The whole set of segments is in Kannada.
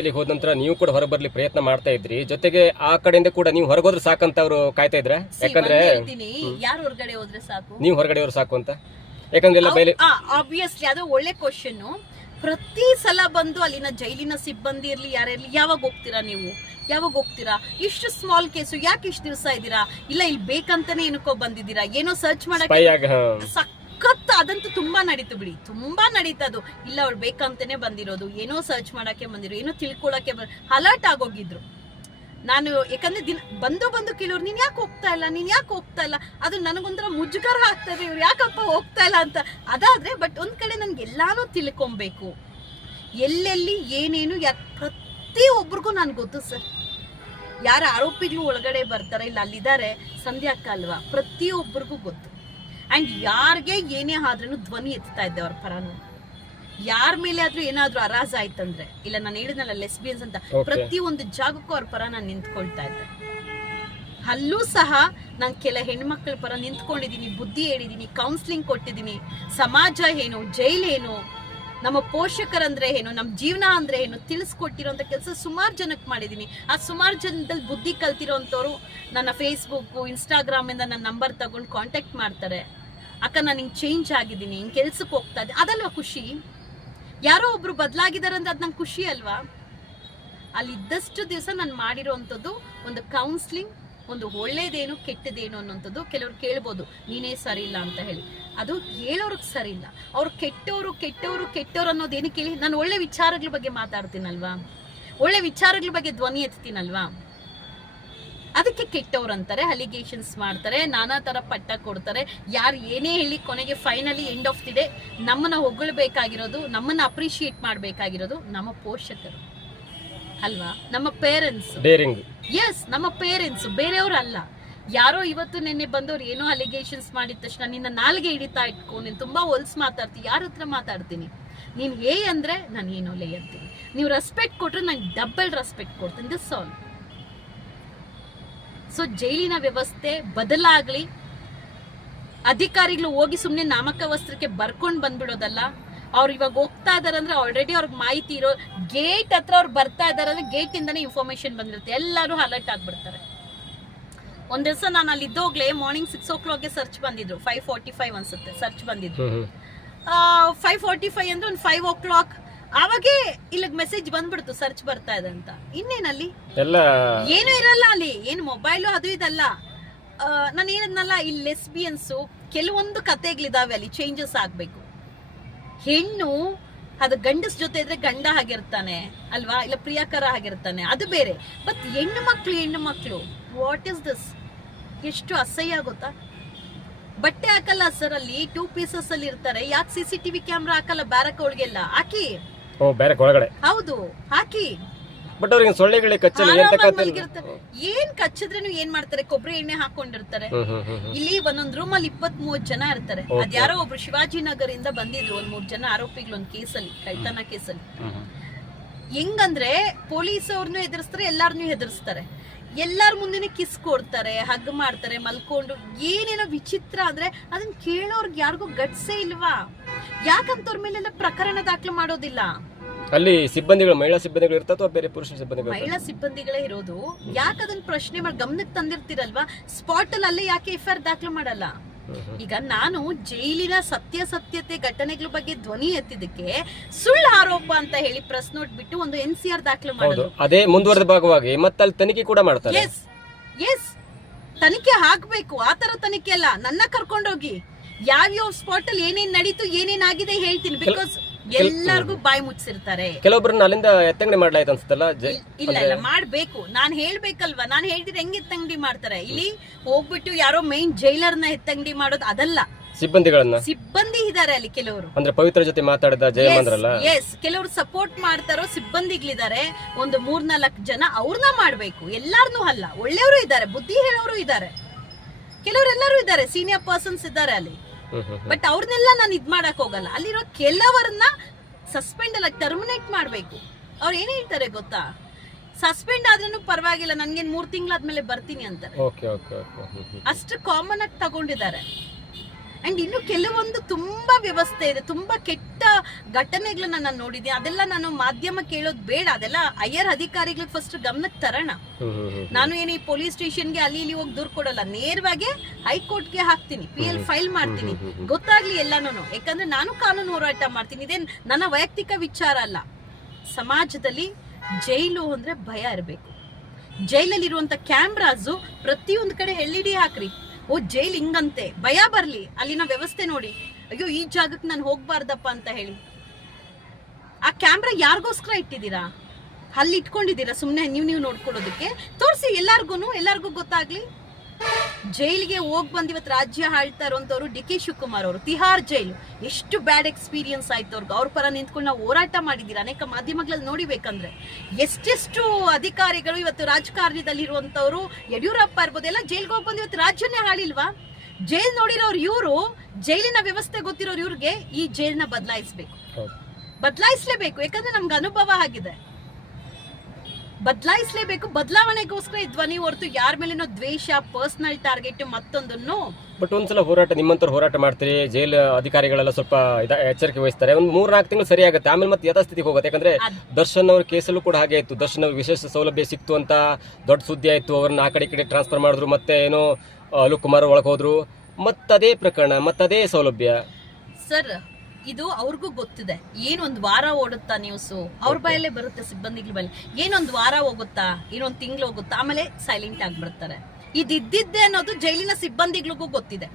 ಇಲ್ಲಿಗೆ ಹೋದ ನಂತರ ನೀವು ಕೂಡ ಹೊರಬರ್ಲಿ ಪ್ರಯತ್ನ ಮಾಡ್ತಾ ಇದ್ರಿ, ಜೊತೆಗೆ ಆ ಕಡೆಯಿಂದ ಕೂಡ ನೀವು ಹೊರಗೋದ್ರೆ ಸಾಕಂತ ಅವರು ಕಾಯ್ತಾ ಇದ್ರ? ಯಾಕಂದ್ರೆ ಯಾರು ಹೊರಗಡೆ ಹೋದ್ರೆ ಸಾಕು, ನೀವು ಹೊರಗಡೆ ಹೋದ್ರೆ ಸಾಕು ಅಂತ. ಯಾಕಂದ್ರೆ ಎಲ್ಲ ಬಯಲು ಆಬ್ವಿಯಸ್ಲಿ ಅದು ಒಳ್ಳೆ ಕ್ವಶನ್. ಪ್ರತಿ ಸಲ ಬಂದು ಅಲ್ಲಿನ ಜೈಲಿನ ಸಿಬ್ಬಂದಿ ಇರ್ಲಿ ಯಾರಿರ್ಲಿ, ಯಾವಾಗ ಹೋಗ್ತೀರಾ ನೀವು, ಯಾವಾಗ ಹೋಗ್ತೀರಾ? ಇಷ್ಟು ಸ್ಮಾಲ್ ಕೇಸು ಯಾಕೆ ಇಷ್ಟು ದಿವಸ ಇದ್ದೀರಾ? ಇಲ್ಲ ಇಲ್ಲಿ ಬೇಕಂತಾನೆ ಏನಕ್ಕೋ ಬಂದಿದ್ದೀರಾ, ಏನೋ ಸರ್ಚ್ ಮಾಡಕ್ಕೆ. ಸಖತ್ ಅದಂತೂ ತುಂಬಾ ನಡೀತು ಬಿಡಿ, ತುಂಬಾ ನಡೀತದು. ಇಲ್ಲ ಅವ್ರು ಬೇಕಂತಾನೆ ಬಂದಿರೋದು, ಏನೋ ಸರ್ಚ್ ಮಾಡಕ್ಕೆ ಬಂದಿರೋ, ಏನೋ ತಿಳ್ಕೊಳಕ್ಕೆ ಅಲರ್ಟ್ ಆಗೋಗಿದ್ರು. ನಾನು ಯಾಕಂದ್ರೆ ಬಂದು ಕೆಲವ್ರು ನೀನ್ ಯಾಕೆ ಹೋಗ್ತಾ ಇಲ್ಲ, ನೀನ್ ಯಾಕೆ ಹೋಗ್ತಾ ಇಲ್ಲ, ಅದು ನನಗೊಂಥರ ಮುಜುಗರ ಆಗ್ತದೆ, ಇವ್ರು ಯಾಕಪ್ಪ ಹೋಗ್ತಾ ಇಲ್ಲ ಅಂತ. ಅದಾದ್ರೆ ಬಟ್ ಒಂದ್ ಕಡೆ ನನ್ಗೆ ಎಲ್ಲಾನು ತಿಳ್ಕೊಬೇಕು, ಎಲ್ಲೆಲ್ಲಿ ಏನೇನು ಪ್ರತಿಯೊಬ್ಬರಿಗೂ ನನ್ಗೆ ಗೊತ್ತು ಸರ್. ಯಾರ ಆರೋಪಿಗಳು ಒಳಗಡೆ ಬರ್ತಾರೆ, ಇಲ್ಲ ಅಲ್ಲಿದ್ದಾರೆ ಸಂಧ್ಯಾಕ್ಕ ಅಲ್ವಾ, ಪ್ರತಿಯೊಬ್ಬರಿಗೂ ಗೊತ್ತು. ಅಂಡ್ ಯಾರಿಗೆ ಏನೇ ಆದ್ರೂ ಧ್ವನಿ ಎತ್ತಾ ಇದ್ದೆ ಅವ್ರ ಪರನು. ಯಾರ ಮೇಲೆ ಆದ್ರೂ ಏನಾದ್ರೂ ಅರಾಜ್ ಆಯ್ತಂದ್ರೆ, ಇಲ್ಲ ನಾನು ಹೇಳಿದ್ನಲ್ಲ ಲೆಸ್ಬಿಯನ್ಸ್ ಅಂತ, ಪ್ರತಿಯೊಂದು ಜಾಗಕ್ಕೂ ಅವ್ರ ಪರ ನಾನು ನಿಂತ್ಕೊಳ್ತಾ ಇದ್ದೆ. ಅಲ್ಲೂ ಸಹ ನಾನು ಕೆಲ ಹೆಣ್ಮಕ್ಳ ಪರ ನಿಂತ್ಕೊಂಡಿದ್ದೀನಿ, ಬುದ್ಧಿ ಹೇಳಿದೀನಿ, ಕೌನ್ಸಿಲಿಂಗ್ ಕೊಟ್ಟಿದ್ದೀನಿ. ಸಮಾಜ ಏನು, ಜೈಲ್ ಏನು, ನಮ್ಮ ಪೋಷಕರಂದ್ರೆ ಏನು, ನಮ್ಮ ಜೀವನ ಅಂದ್ರೆ ಏನು ತಿಳಿಸ್ಕೊಟ್ಟಿರೋಂಥ ಕೆಲಸ ಸುಮಾರು ಜನಕ್ಕೆ ಮಾಡಿದ್ದೀನಿ. ಆ ಸುಮಾರು ಜನದಲ್ಲಿ ಬುದ್ಧಿ ಕಲ್ತಿರೋಂಥವ್ರು ನನ್ನ ಫೇಸ್ಬುಕ್ ಇನ್ಸ್ಟಾಗ್ರಾಮ್ ಇಂದ ನನ್ನ ನಂಬರ್ ತಗೊಂಡು ಕಾಂಟ್ಯಾಕ್ಟ್ ಮಾಡ್ತಾರೆ. ಅಕ್ಕ ನಾನು ಹಿಂಗೆ ಚೇಂಜ್ ಆಗಿದ್ದೀನಿ, ಹಿಂಗೆ ಕೆಲ್ಸಕ್ಕೆ ಹೋಗ್ತಾ ಇದ್ದೆ, ಅದಲ್ವಾ ಖುಷಿ? ಯಾರೋ ಒಬ್ರು ಬದಲಾಗಿದ್ದಾರೆ ಅಂದ್ರೆ ಅದು ನಂಗೆ ಖುಷಿ ಅಲ್ವಾ? ಅಲ್ಲಿ ಇದ್ದಷ್ಟು ದಿವಸ ನಾನು ಮಾಡಿರೋಂಥದ್ದು ಒಂದು ಕೌನ್ಸಿಲಿಂಗ್, ಒಂದು ಒಳ್ಳೇದೇನು ಕೆಟ್ಟದೇನು ಅನ್ನೋಂಥದ್ದು. ಕೆಲವ್ರು ಕೇಳ್ಬೋದು ನೀನೇ ಸರಿ ಇಲ್ಲ ಅಂತ ಹೇಳಿ, ಅದು ಹೇಳೋರ್ಗೆ ಸರಿ ಇಲ್ಲ. ಅವ್ರು ಕೆಟ್ಟವರು ಅನ್ನೋದೇನಕ್ಕೆ ಹೇಳಿ, ನಾನು ಒಳ್ಳೆ ವಿಚಾರಗಳ ಬಗ್ಗೆ ಮಾತಾಡ್ತೀನಲ್ವಾ, ಒಳ್ಳೆ ವಿಚಾರಗಳ ಬಗ್ಗೆ ಧ್ವನಿ ಎತ್ತೀನಲ್ವಾ, ಅದಕ್ಕೆ ಕೆಟ್ಟವ್ರು ಅಂತಾರೆ. ಅಲಿಗೇಷನ್ಸ್ ಮಾಡ್ತಾರೆ, ನಾನಾ ತರ ಪಟ್ಟ ಕೊಡ್ತಾರೆ. ಯಾರು ಏನೇ ಹೇಳಿ ಕೊನೆಗೆ finally end of the day ನಮ್ಮನ್ನ ಹೊಗಳಬೇಕಾಗಿರೋದು, ನಮ್ಮನ್ನ ಅಪ್ರಿಶಿಯೇಟ್ ಮಾಡಬೇಕಾಗಿರೋದು ನಮ್ಮ ಪೋಷಕರು ಅಲ್ವಾ, ನಮ್ಮ ಪೇರೆಂಟ್ಸ್. ಎಸ್, ನಮ್ಮ ಪೇರೆಂಟ್ಸ್, ಬೇರೆಯವರು ಅಲ್ಲ. ಯಾರೋ ಇವತ್ತು ನಿನ್ನೆ ಬಂದವ್ರು ಏನೋ ಅಲಿಗೇಷನ್ಸ್ ಮಾಡಿದ ತಕ್ಷಣ ನಿನ್ನ ನಾಲ್ಗೆ ಹಿಡಿತಾ ಇಟ್ಕೊ, ನೀನು ತುಂಬಾ ಹೊಲ್ಸ್ ಮಾತಾಡ್ತೀನಿ, ಯಾರ ಹತ್ರ ಮಾತಾಡ್ತೀನಿ, ನೀನ್ ಏ ಅಂದ್ರೆ ನಾನು ಏನೋ ಲೇ ಅಂತೀನಿ. ನೀವು ರೆಸ್ಪೆಕ್ಟ್ ಕೊಟ್ರೆ ನಂಗೆ ಡಬಲ್ ರೆಸ್ಪೆಕ್ಟ್ ಕೊಡ್ತೀನಿ. This all. ಸೊ ಜೈಲಿನ ವ್ಯವಸ್ಥೆ ಬದಲಾಗ್ಲಿ, ಅಧಿಕಾರಿಗಳು ಹೋಗಿ ಸುಮ್ನೆ ನಾಮಕ ವಸ್ತ್ರಕ್ಕೆ ಬರ್ಕೊಂಡ್ ಬಂದ್ಬಿಡೋದಲ್ಲ. ಅವ್ರು ಇವಾಗ ಹೋಗ್ತಾ ಇದಾರೆ ಅಂದ್ರೆ ಆಲ್ರೆಡಿ ಅವ್ರಿಗೆ ಮಾಹಿತಿ ಇರೋ, ಗೇಟ್ ಹತ್ರ ಅವ್ರು ಬರ್ತಾ ಇದಾರೆ ಅಂದ್ರೆ ಗೇಟ್ ಇಂದಾನೆ ಇನ್ಫಾರ್ಮೇಶನ್ ಬಂದಿರುತ್ತೆ, ಎಲ್ಲರೂ ಅಲರ್ಟ್ ಆಗ್ಬಿಡ್ತಾರೆ. ಒಂದ್ ದಿವಸ ನಾನು ಅಲ್ಲಿ ಇದ್ದೋಗ್ಲೇ ಮಾರ್ನಿಂಗ್ 6 o'clock ಸರ್ಚ್ ಬಂದಿದ್ರು, 5:45 ಅನ್ಸುತ್ತೆ ಸರ್ಚ್ ಬಂದಿದ್ರು. 5:45 ಅಂದ್ರೆ ಒಂದು 5 o'clock ಅವಾಗೆ ಇಲ್ಲಿಗ್ ಮೆಸೇಜ್ ಬಂದ್ಬಿಡ್ತು ಸರ್ಚ್ ಬರ್ತಾ ಇದೆ ಅಂತ. ಇನ್ನೇನಲ್ಲಿ ಏನು ಇರಲ್ಲ ಅಲ್ಲಿ, ಏನು ಮೊಬೈಲು ಅದು ಇದಲ್ಲ. ನಾನು ಹೇಳಿದ್ನಲ್ಲ, ಇಲ್ಲಿ ಲೆಸ್ಬಿಯನ್ಸ್ ಕೆಲವೊಂದು ಕತೆಗಳಿದಾವೆ, ಅಲ್ಲಿ ಚೇಂಜಸ್ ಆಗ್ಬೇಕು. ಹೆಣ್ಣು ಅದು ಗಂಡಸ್ ಜೊತೆ ಇದ್ರೆ ಗಂಡ ಆಗಿರ್ತಾನೆ ಅಲ್ವಾ, ಇಲ್ಲ ಪ್ರಿಯಕರ ಆಗಿರ್ತಾನೆ, ಅದು ಬೇರೆ. ಬಟ್ ಹೆಣ್ಣು ಮಕ್ಳು ವಾಟ್ ಇಸ್ ದಿಸ್? ಎಷ್ಟು ಅಸಹ್ಯ ಗೊತ್ತಾ? ಬಟ್ಟೆ ಹಾಕಲ್ಲ ಸರ್, ಅಲ್ಲಿ 2 pieces ಅಲ್ಲಿ ಇರ್ತಾರೆ. ಯಾಕೆ CCTV ಕ್ಯಾಮ್ರಾ ಹಾಕಲ್ಲ ಬ್ಯಾರಕ್ ಒಳಗೆಲ್ಲ? ಹಾಕಿ. ಹೌದು, ಹಾಕಿ. ಬಟ್ ಅವ್ರಿಗೆ ಸೊಳ್ಳೆಗಳೇ ಕಚ್ಚಲ್ಲ, ಏನ್ ಕಚ್ಚಿದ್ರೇನು ಏನ್ ಮಾಡ್ತಾರೆ, ಕೊಬ್ಬರಿ ಎಣ್ಣೆ ಹಾಕೊಂಡಿರ್ತಾರೆ. ಇಲ್ಲಿ ಒಂದೊಂದ್ ರೂಮ್ ಅಲ್ಲಿ 23 ಜನ ಇರ್ತಾರೆ. ಅದ್ಯಾರೋ ಒಬ್ರು ಶಿವಾಜಿನಗರಿಂದ ಬಂದಿದ್ರು, 3 ಜನ ಆರೋಪಿಗಳು ಒಂದ್ ಕೇಸಲ್ಲಿ, ಕಳ್ತನ ಕೇಸಲ್ಲಿ. ಹೆಂಗಂದ್ರೆ ಪೊಲೀಸ್ ಅವ್ರನ್ನೂ ಹೆದರ್ಸ್ತಾರೆ, ಎಲ್ಲಾರನ್ನೂ ಹೆದರ್ಸ್ತಾರೆ. ಎಲ್ಲಾರ ಮುಂದೆನೆ ಕಿಸ್ ಕೊಡ್ತಾರೆ, ಹಗ್ ಮಾಡ್ತಾರೆ, ಮಲ್ಕೊಂಡು. ಏನೇನೋ ವಿಚಿತ್ರ ಅಂದ್ರೆ ಅದನ್ನ ಕೇಳೋರ್ಗೆ ಯಾರಿಗೂ ಗಟ್ಸೇ ಇಲ್ವಾ? ಯಾಕಂತವ್ರ ಮೇಲೆಲ್ಲ ಪ್ರಕರಣ ದಾಖಲು ಮಾಡೋದಿಲ್ಲ? ಅಲ್ಲಿ ಸಿಬ್ಬಂದಿಗಳು, ಮಹಿಳಾ ಸಿಬ್ಬಂದಿಗಳು ಇರ್ತಾವ ಅಥವಾ ಬೇರೆ ಪುರುಷ ಸಿಬ್ಬಂದಿಗಳು? ಮಹಿಳಾ ಸಿಬ್ಬಂದಿಗಳೇ ಇರೋದು. ಯಾಕೆ ಅದನ್ನ ಪ್ರಶ್ನೆ ಮಾಡಿ ಗಮನಕ್ಕೆ ತಂದಿರ್ತೀರಲ್ವಾ, ಸ್ಪಾಟ್ ಅಲ್ಲಿ ಅಲ್ಲೇ ಯಾಕೆ FIR ದಾಖಲು ಮಾಡಲ್ಲ? ಈಗ ನಾನು ಜೈಲಿನ ಸತ್ಯತೆ ಘಟನೆಗಳ ಬಗ್ಗೆ ಧ್ವನಿ ಎತ್ತಿದಕ್ಕೆ ಸುಳ್ಳು ಆರೋಪ ಅಂತ ಹೇಳಿ ಪ್ರೆಸ್ ನೋಟ್ ಬಿಟ್ಟು ಒಂದು NCR ದಾಖಲು ಮಾಡೋದು. ಅದೇ ಮುಂದುವರೆದ ಭಾಗವಾಗಿ ಮತ್ತೆ ಅಲ್ಲಿ ತನಿಖೆ ಕೂಡ ಮಾಡ್ತಾರೆ. ಎಸ್, ತನಿಖೆ ಹಾಕ್ಬೇಕು. ಆತರ ತನಿಖೆ ಅಲ್ಲ, ನನ್ನ ಕರ್ಕೊಂಡೋಗಿ ಯಾವ್ಯಾವ ಸ್ಪಾಟ್ ಅಲ್ಲಿ ಏನೇನ್ ನಡೀತು, ಏನೇನಾಗಿದೆ ಹೇಳ್ತೀನಿ. ಬಿಕಾಸ್ ಎಲ್ಲರಿಗೂ ಬಾಯಿ ಮುಚ್ಚಿರ್ತಾರೆ. ಕೆಲವೊಬ್ಬರನ್ನ ಅಲ್ಲಿಂದ ಎತ್ತಂಗಡಿ ಮಾಡ್ಲಾಯ್ತು ಅನ್ಸುತ್ತಲ್ಲ. ಇಲ್ಲ ಮಾಡ್ಬೇಕು, ನಾನ್ ಹೇಳ್ಬೇಕಲ್ವಾ. ನಾನ್ ಹೇಳಿದ್ರೆ ಹೆಂಗ್ ಎತ್ತಂಗಡಿ ಮಾಡ್ತಾರೆ? ಇಲ್ಲಿ ಹೋಗ್ಬಿಟ್ಟು ಯಾರೋ ಮೈನ್ ಜೈಲರ್ನ ಎತ್ತಂಗಡಿ ಮಾಡೋದು ಅದಲ್ಲ, ಸಿಬ್ಬಂದಿ ಇದಾರೆ ಅಲ್ಲಿ ಕೆಲವರು. ಅಂದ್ರೆ ಪವಿತ್ರ ಜೊತೆ ಮಾತಾಡಿದ ಜಯಮಂದ್ರಲ್ಲ. ಎಸ್, ಕೆಲವರು ಸಪೋರ್ಟ್ ಮಾಡ್ತಾರೋ ಸಿಬ್ಬಂದಿಗಳಿದ್ದಾರೆ, ಒಂದು 3-4 ಜನ, ಅವ್ರನ್ನ ಮಾಡ್ಬೇಕು. ಎಲ್ಲಾರ್ನು ಅಲ್ಲ, ಒಳ್ಳೆಯವರು ಇದ್ದಾರೆ, ಬುದ್ಧಿ ಹೇಳೋರು ಇದ್ದಾರೆ, ಕೆಲವರೆಲ್ಲರೂ ಇದ್ದಾರೆ, ಸೀನಿಯರ್ ಪರ್ಸನ್ಸ್ ಇದ್ದಾರೆ ಅಲ್ಲಿ. ಬಟ್ ಅವ್ರನ್ನೆಲ್ಲ ನಾನು ಇದ್ ಮಾಡಕ್ ಹೋಗಲ್ಲ. ಅಲ್ಲಿರೋ ಕೆಲವರನ್ನ ಸಸ್ಪೆಂಡ್ ಅಲ್ಲ, ಟರ್ಮಿನೇಟ್ ಮಾಡ್ಬೇಕು. ಅವ್ರು ಏನ್ ಹೇಳ್ತಾರೆ ಗೊತ್ತಾ, ಸಸ್ಪೆಂಡ್ ಆದ್ರೂ ಪರವಾಗಿಲ್ಲ, ನನ್ಗೇನ್ 3 ತಿಂಗಳಾದ್ಮೇಲೆ ಬರ್ತೀನಿ ಅಂತಾರೆ. ಅಷ್ಟು ಕಾಮನ್ ಆಗಿ ತಗೊಂಡಿದ್ದಾರೆ. ಅಂಡ್ ಇನ್ನು ಕೆಲವೊಂದು ತುಂಬಾ ವ್ಯವಸ್ಥೆ ಇದೆ, ತುಂಬಾ ಕೆಟ್ಟ ಘಟನೆಗಳನ್ನ ನಾನು ನೋಡಿದ್ದೀನಿ. ಅದೆಲ್ಲ ನಾನು ಮಾಧ್ಯಮ ಕೇಳೋದು ಬೇಡ, ಅದೆಲ್ಲ ಹೈಯರ್ ಅಧಿಕಾರಿಗಳಿಗೆ ಫಸ್ಟ್ ಗಮನಕ್ಕೆ ತರೋಣ. ನಾನು ಏನು ಈ ಪೊಲೀಸ್ ಸ್ಟೇಷನ್ಗೆ ಅಲ್ಲಿ ಇಲ್ಲಿ ಹೋಗಿ ದೂರ ಕೊಡಲ್ಲ, ನೇರವಾಗಿ ಹೈಕೋರ್ಟ್ಗೆ ಹಾಕ್ತೀನಿ, PL ಫೈಲ್ ಮಾಡ್ತೀನಿ, ಗೊತ್ತಾಗ್ಲಿ ಎಲ್ಲಾನು. ಯಾಕಂದ್ರೆ ನಾನು ಕಾನೂನು ಹೋರಾಟ ಮಾಡ್ತೀನಿ, ಇದೇನ್ ನನ್ನ ವೈಯಕ್ತಿಕ ವಿಚಾರ ಅಲ್ಲ. ಸಮಾಜದಲ್ಲಿ ಜೈಲು ಅಂದ್ರೆ ಭಯ ಇರಬೇಕು. ಜೈಲಲ್ಲಿ ಇರುವಂತ ಕ್ಯಾಮ್ರಾಸು ಪ್ರತಿಯೊಂದು ಕಡೆ LED ಹಾಕ್ರಿ, ಓ ಜೈಲ್ ಹಿಂಗಂತೆ, ಭಯ ಬರ್ಲಿ, ಅಲ್ಲಿನ ವ್ಯವಸ್ಥೆ ನೋಡಿ, ಅಯ್ಯೋ ಈ ಜಾಗಕ್ಕೆ ನಾನು ಹೋಗ್ಬಾರ್ದಪ್ಪ ಅಂತ ಹೇಳಿ. ಆ ಕ್ಯಾಮ್ರಾ ಯಾರಿಗೋಸ್ಕರ ಇಟ್ಟಿದ್ದೀರಾ? ಅಲ್ಲಿ ಇಟ್ಕೊಂಡಿದ್ದೀರಾ ಸುಮ್ನೆ ನೀವು ನೋಡ್ಕೊಡೋದಕ್ಕೆ? ತೋರಿಸಿ ಎಲ್ಲಾರ್ಗು ಗೊತ್ತಾಗ್ಲಿ. ಜೈಲಿಗೆ ಹೋಗಿ ಬಂದ್ ಇವತ್ತು ರಾಜ್ಯ ಆಳ್ತಾ ಇರುವಂತವ್ರು DK ಶಿವಕುಮಾರ್ ಅವರು, ತಿಹಾರ್ ಜೈಲು, ಎಷ್ಟು ಬ್ಯಾಡ್ ಎಕ್ಸ್ಪೀರಿಯನ್ಸ್ ಆಯ್ತು ಅವ್ರಿಗೆ. ಅವ್ರ ಪರ ನಿಂತ್ಕೊಂಡು ನಾವು ಹೋರಾಟ ಮಾಡಿದ್ದೀರಾ ಅನೇಕ ಮಾಧ್ಯಮಗಳಲ್ಲಿ ನೋಡಿಬೇಕಂದ್ರೆ. ಎಷ್ಟೆಷ್ಟು ಅಧಿಕಾರಿಗಳು ಇವತ್ತು ರಾಜಕಾರಣದಲ್ಲಿ ಇರುವಂತವ್ರು, ಯಡಿಯೂರಪ್ಪ ಇರ್ಬೋದು, ಎಲ್ಲ ಜೈಲ್ಗೆ ಹೋಗಿ ಬಂದು ಇವತ್ತು ರಾಜ್ಯನೇ ಆಳಿಲ್ವಾ? ಜೈಲ್ ನೋಡಿರೋರು ಇವರು, ಜೈಲಿನ ವ್ಯವಸ್ಥೆ ಗೊತ್ತಿರೋರು ಇವ್ರಿಗೆ ಈ ಜೈಲ್ನ ಬದಲಾಯಿಸ್ಲೇಬೇಕು. ಯಾಕಂದ್ರೆ ನಮ್ಗೆ ಅನುಭವ ಆಗಿದೆ, ಬದಲಾಯಿಸಲೇಬೇಕು. ಬದಲಾವಣೆಗೋಸ್ಕರ ಧ್ವನಿ ಹೊರತು ಯಾರ ಮೇಲೇನೋ ದ್ವೇಷ, ಪರ್ಸನಲ್ ಟಾರ್ಗೆಟ್ ಮತ್ತೊಂದನ್ನು. ಬಟ್ ಒಂದ್ಸಲ ಹೋರಾಟ ನಿಮ್ಮಂತವ್ರು ಹೋರಾಟ ಮಾಡ್ತೀರಿ, ಜೈಲ್ ಅಧಿಕಾರಿಗಳೆಲ್ಲ ಸ್ವಲ್ಪ ಎಚ್ಚರಿಕೆ ವಹಿಸ್ತಾರೆ, ಒಂದು 3-4 ತಿಂಗಳು ಸರಿ ಆಗುತ್ತೆ, ಆಮೇಲೆ ಮತ್ತೆ ಯಥಾಸ್ಥಿತಿಗೆ ಹೋಗುತ್ತೆ. ಯಾಕಂದ್ರೆ ದರ್ಶನ್ ಅವ್ರ ಕೇಸಲ್ಲೂ ಕೂಡ ಹಾಗೆ ಆಯ್ತು, ದರ್ಶನ್ ಅವ್ರಿಗೆ ವಿಶೇಷ ಸೌಲಭ್ಯ ಸಿಕ್ತು ಅಂತ ದೊಡ್ಡ ಸುದ್ದಿ ಆಯ್ತು, ಅವ್ರನ್ನ ಆ ಕಡೆ ಟ್ರಾನ್ಸ್ಫರ್ ಮಾಡಿದ್ರು, ಮತ್ತೆ ಏನೋ ಅಲೋಕ್ ಕುಮಾರ್ ಒಳಗೆ ಹೋದ್ರು, ಮತ್ತದೇ ಪ್ರಕರಣ, ಮತ್ತದೇ ಸೌಲಭ್ಯ. ಸರ್, ಇದು ಅವ್ರಿಗೂ ಗೊತ್ತಿದೆ. ಏನೊಂದು ವಾರ ಓಡುತ್ತಾ ನ್ಯೂಸು, ಅವ್ರ ಬಾಯಲ್ಲೇ ಬರುತ್ತೆ, ಸಿಬ್ಬಂದಿಗಳ ಬಾಯಲ್ಲಿ. ಏನೊಂದು ವಾರ ಹೋಗುತ್ತಾ, ಏನೊಂದು ತಿಂಗಳು ಹೋಗುತ್ತಾ, ಆಮೇಲೆ ಸೈಲೆಂಟ್ ಆಗ್ಬಿಡ್ತಾರೆ. ಇದಿದ್ದೆ ಅನ್ನೋದು ಜೈಲಿನ ಸಿಬ್ಬಂದಿಗಳಿಗೂ ಗೊತ್ತಿದೆ.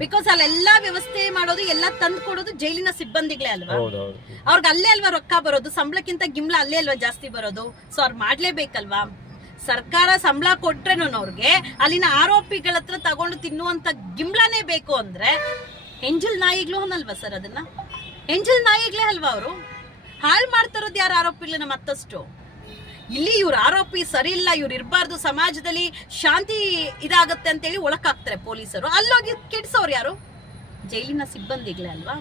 ಬಿಕಾಸ್ ಅಲ್ಲೆಲ್ಲಾ ವ್ಯವಸ್ಥೆ ಮಾಡೋದು, ಎಲ್ಲ ತಂದು ಕೊಡೋದು ಜೈಲಿನ ಸಿಬ್ಬಂದಿಗಳೇ ಅಲ್ವಾ? ಅವ್ರಿಗೆ ಅಲ್ಲೇ ಅಲ್ವಾ ರೊಕ್ಕ ಬರೋದು, ಸಂಬಳಕ್ಕಿಂತ ಗಿಂಬಳ ಅಲ್ಲೇ ಅಲ್ವಾ ಜಾಸ್ತಿ ಬರೋದು. ಸೊ ಅವ್ರು ಮಾಡ್ಲೇಬೇಕಲ್ವಾ? ಸರ್ಕಾರ ಸಂಬಳ ಕೊಟ್ರೇನು ಅವ್ರಿಗೆ ಅಲ್ಲಿನ ಆರೋಪಿಗಳ ಹತ್ರ ತಗೊಂಡು ತಿನ್ನುವಂತ ಗಿಂಬಳನೇ ಬೇಕು ಅಂದ್ರೆ ಎಂಜಲ್ ನಾಯಿಗಳು ಅನ್ನಲ್ವಾ ಸರ್? ಅದನ್ನ ಎಂಜಲ್ ನಾಯಿಗಳೇ ಅಲ್ವಾ ಅವರು? ಹಾಳು ಮಾಡ್ತಾರೋದು ಯಾರು ಆರೋಪಿಗಳನ್ನ ಮತ್ತಷ್ಟು. ಇಲ್ಲಿ ಇವ್ರ ಆರೋಪಿ ಸರಿ ಇಲ್ಲ, ಇವ್ರು ಇರಬಾರ್ದು, ಸಮಾಜದಲ್ಲಿ ಶಾಂತಿ ಇದಾಗತ್ತೆ ಅಂತೇಳಿ ಒಳಕಾಕ್ತಾರೆ ಪೊಲೀಸರು. ಅಲ್ಲೋಗಿ ಕೆಡ್ಸೋರು ಯಾರು? ಜೈಲಿನ ಸಿಬ್ಬಂದಿಗಳೇ ಅಲ್ವಾ?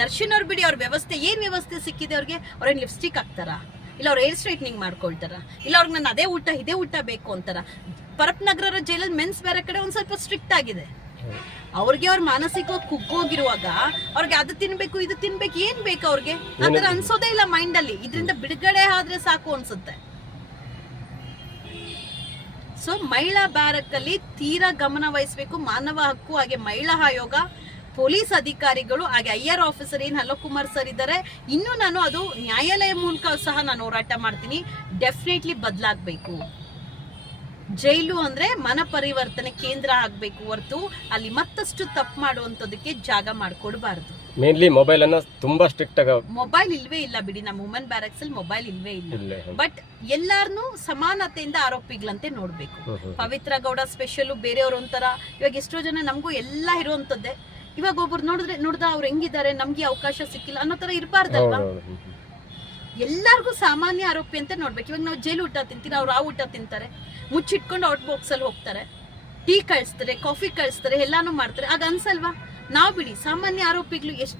ದರ್ಶನ್ ಅವ್ರು ಬಿಡಿ, ಅವ್ರ ವ್ಯವಸ್ಥೆ ಏನ್ ವ್ಯವಸ್ಥೆ ಸಿಕ್ಕಿದೆ ಅವ್ರಿಗೆ? ಅವ್ರೇನ್ ಲಿಪ್ಸ್ಟಿಕ್ ಹಾಕ್ತಾರ? ಇಲ್ಲ ಅವ್ರು ಹೇರ್ ಸ್ಟ್ರೈಟ್ನಿಂಗ್ ಮಾಡ್ಕೊಳ್ತಾರ? ಇಲ್ಲ ಅವ್ರಿಗೆ ನಾನು ಅದೇ ಊಟ ಇದೇ ಊಟ ಬೇಕು ಅಂತಾರ? ಪರಪ್ನಗರ ಜೈಲಲ್ಲಿ ಮೆನ್ಸ್ ಬೇರೆ ಕಡೆ ಒಂದ್ ಸ್ವಲ್ಪ ಸ್ಟ್ರಿಕ್ಟ್ ಆಗಿದೆ. ಅವ್ರಿಗೆ ಅವ್ರ ಮಾನಸಿಕವಾಗಿ ಕುಗ್ಗೋಗಿರುವಾಗ ಅವ್ರಿಗೆ ಅದು ತಿನ್ಬೇಕು ಇದು ತಿನ್ಬೇಕು ಏನ್ ಬೇಕು ಅವ್ರಿಗೆ? ಆತರ ಅನ್ಸೋದೇ ಇಲ್ಲ ಮೈಂಡ್ ಅಲ್ಲಿ. ಇದರಿಂದ ಬಿಡುಗಡೆ ಆದ್ರೆ ಸಾಕು ಅನ್ಸುತ್ತೆ. ಸೊ ಮಹಿಳಾ ಬ್ಯಾರಕ್ ಅಲ್ಲಿ ತೀರಾ ಗಮನ ವಹಿಸಬೇಕು. ಮಾನವ ಹಕ್ಕು, ಹಾಗೆ ಮಹಿಳಾ ಆಯೋಗ, ಪೊಲೀಸ್ ಅಧಿಕಾರಿಗಳು, ಹಾಗೆ ಐಆರ್ ಆಫೀಸರ್ ಏನ್ ಅಲೋಕ್ ಕುಮಾರ್ ಸರ್ ಇದ್ದಾರೆ, ಇನ್ನು ನಾನು ಅದು ನ್ಯಾಯಾಲಯ ಮೂಲಕ ಸಹ ನಾನು ಹೋರಾಟ ಮಾಡ್ತೀನಿ. ಡೆಫಿನೆಟ್ಲಿ ಬದಲಾಗಬೇಕು. ಜೈಲು ಅಂದ್ರೆ ಮನ ಪರಿವರ್ತನೆ ಕೇಂದ್ರ ಆಗ್ಬೇಕು ಹೊರತು ಅಲ್ಲಿ ಮತ್ತಷ್ಟು ತಪ್ಪು ಮಾಡುವಂತದಕ್ಕೆ ಜಾಗ ಮಾಡ್ಕೊಡ್ಬಾರ್ದು. ಮೇನ್ಲಿ ಮೊಬೈಲ್ ಅನ್ನ ತುಂಬಾ ಸ್ಟ್ರಿಕ್ಟ್ ಆಗ, ಮೊಬೈಲ್ ಇಲ್ವೇ ಇಲ್ಲ ಬಿಡಿ, ನಮ್ಮ ವುಮೆನ್ ಬ್ಯಾರಕ್ಸ್ ಅಲ್ಲಿ ಮೊಬೈಲ್ ಇಲ್ವೇ ಇಲ್ಲ. ಬಟ್ ಎಲ್ಲಾರ್ನು ಸಮಾನತೆಯಿಂದ ಆರೋಪಿಗಳಂತೆ ನೋಡ್ಬೇಕು. ಪವಿತ್ರ ಗೌಡ ಸ್ಪೆಷಲ್, ಬೇರೆಯವ್ರ ಒಂಥರ. ಇವಾಗ ಎಷ್ಟೋ ಜನ ನಮಗೂ ಎಲ್ಲ ಇರುವಂತದ್ದೇ. ಇವಾಗ ಒಬ್ರು ನೋಡ್ದ ಅವ್ರು ಹೆಂಗಿದ್ದಾರೆ, ನಮ್ಗೆ ಅವಕಾಶ ಸಿಕ್ಕಿಲ್ಲ ಅನ್ನೋ ತರ ಇರಬಾರ್ದಲ್ವಾ? ಎಲ್ಲಾರ್ಗು ಸಾಮಾನ್ಯ ಆರೋಪಿ ಅಂತ ನೋಡ್ಬೇಕು. ಇವಾಗ ನಾವು ಜೈಲು ಊಟ ತಿಂತೀರ, ಅವ್ರು ಆ ಊಟ ತಿಂತಾರೆ, ಮುಚ್ಚಿಟ್ಕೊಂಡು ಔಟ್ ಬಾಕ್ಸ್ ಅಲ್ಲಿ ಹೋಗ್ತಾರೆ, ಟೀ ಕಳಿಸ್ತಾರೆ, ಕಾಫಿ ಕಳಿಸ್ತಾರೆ, ಎಲ್ಲಾನು ಮಾಡ್ತಾರೆ. ಆಗ ಅನ್ಸಲ್ವಾ? ನಾವ್ ಬಿಡಿ ಸಾಮಾನ್ಯ ಆರೋಪಿಗಳು ಎಷ್ಟು